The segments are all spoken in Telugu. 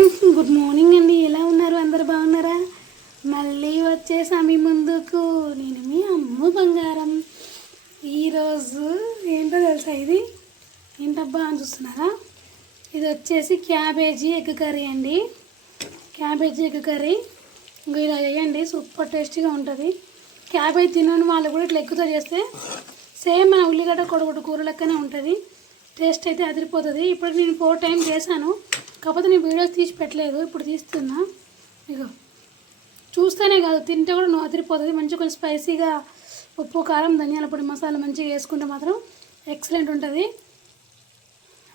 గుడ్ మార్నింగ్ అండి. ఎలా ఉన్నారు? అందరు బాగున్నారా? మళ్ళీ వచ్చేసా మీ ముందుకు. నేను మీ అమ్మ బంగారం. ఈరోజు ఏంటో తెలుసా ఇది? ఏంటబ్బా అని చూస్తున్నారా? ఇది వచ్చేసి క్యాబేజీ ఎగ్ కర్రీ అండి. Cabbage egg curry. ఇంకా ఇలా వేయండి సూపర్ టేస్టీగా ఉంటుంది. క్యాబేజీ తినని వాళ్ళు కూడా ఇట్లా ఎక్కువతో చేస్తే సేమ్ మన ఉల్లిగడ్డ కొడగొట్టు కూర లెక్కనే ఉంటుంది. టేస్ట్ అయితే అదిరిపోతుంది. ఇప్పుడు నేను ఫోర్ టైం చేశాను. కాకపోతే నేను వీడియోస్ తీసి పెట్టలేదు ఇప్పుడు తీస్తున్నా. ఇగో. చూస్తేనే కాదు తింటే కూడా నువ్వు అదిరిపోతుంది. మంచిగా కొంచెం స్పైసీగా ఉప్పు కారం ధనియాల పొడి మసాలా మంచిగా వేసుకుంటే మాత్రం ఎక్సలెంట్ ఉంటుంది.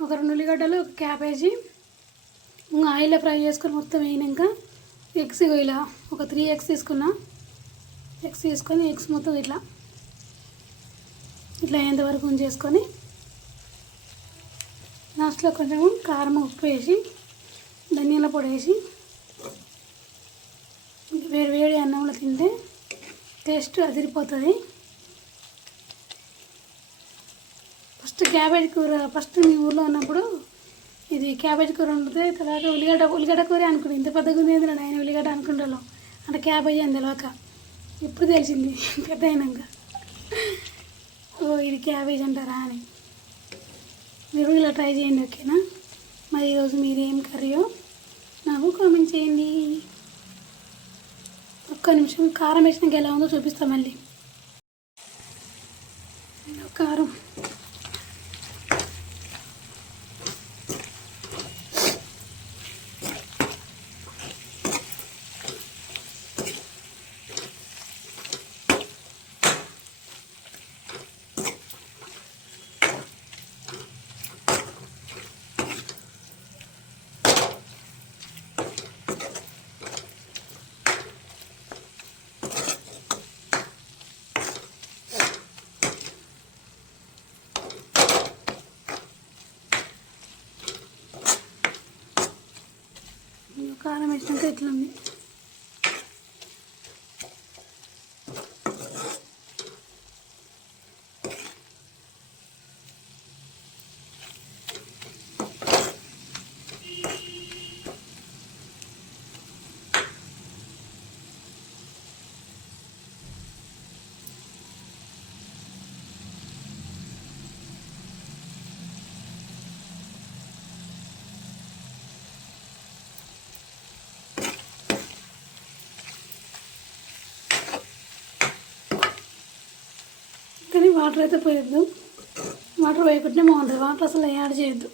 ఒక రెండు ఉల్లిగడ్డలు ఒక క్యాబేజీ ఇంకా ఆయిల్లో ఫ్రై చేసుకొని మొత్తం వేయినాక ఎగ్స్ ఇలా ఒక త్రీ ఎగ్స్ తీసుకున్నా. ఎగ్స్ తీసుకొని ఎగ్స్ మొత్తం ఇట్లా ఇట్లా అయ్యేంతవరకు ఉంచేసుకొని లాస్ట్లో కొంచెం కారం ఉప్పు వేసి ధనియాల పొడి వేసి వేడి వేడి అన్నంలో తింటే టేస్ట్ అదిరిపోతుంది. ఫస్ట్ క్యాబేజ్ కూర ఫస్ట్ మీ ఊర్లో ఉన్నప్పుడు ఇది క్యాబేజ్ కూర వండితే తర్వాత ఉల్లిగడ్డ ఉల్లిగడ్డ కూర అనుకుంటుంది ఇంత పెద్దగా ఉంది ఏంటి ఆయన ఉల్లిగడ్డ అనుకుంటాను అంటే క్యాబేజ్ అని తెలియక ఇప్పుడు తెలిసింది పెద్ద అయినాక. ఓ ఇది క్యాబేజ్ అంటారా అని. మీరు ఇలా ట్రై చేయండి ఓకేనా? మరి ఈరోజు మీరు ఏం కర్రీయో నాకు కామెంట్ చేయండి. ఒక్క నిమిషం కారం వేసినాక ఎలా ఉందో చూపిస్తాం మళ్ళీ. కారం. కారం వేసినాక ఇట్లా వాటర్ అయితే పోయొద్దు. వాటర్ వేయకుంటే బాగుంటుంది. వాటర్ అసలు యాడ్ చేయొద్దు.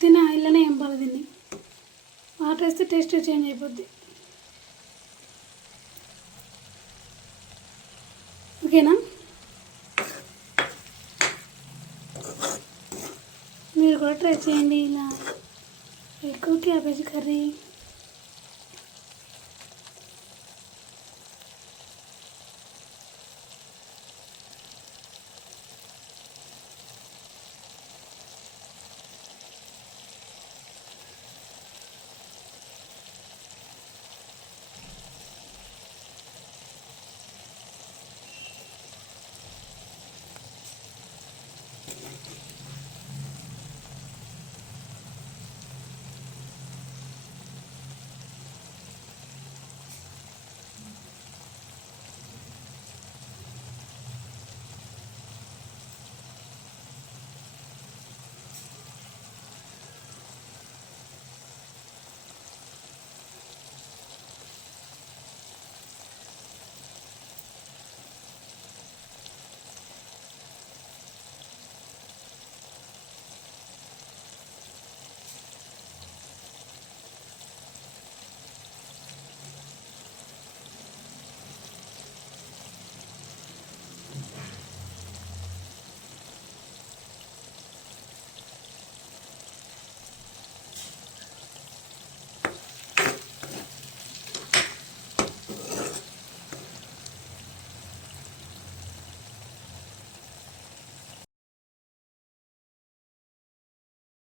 తినే ఆయిల్లోనే ఏం పాలి దీన్ని. వాటర్ వేస్తే టేస్ట్ చేంజ్ అయిపోద్ది. ఓకేనా? మీరు కూడా ట్రై చేయండి ఇలా. ఎక్కువ క్యాబేజీ కర్రీ.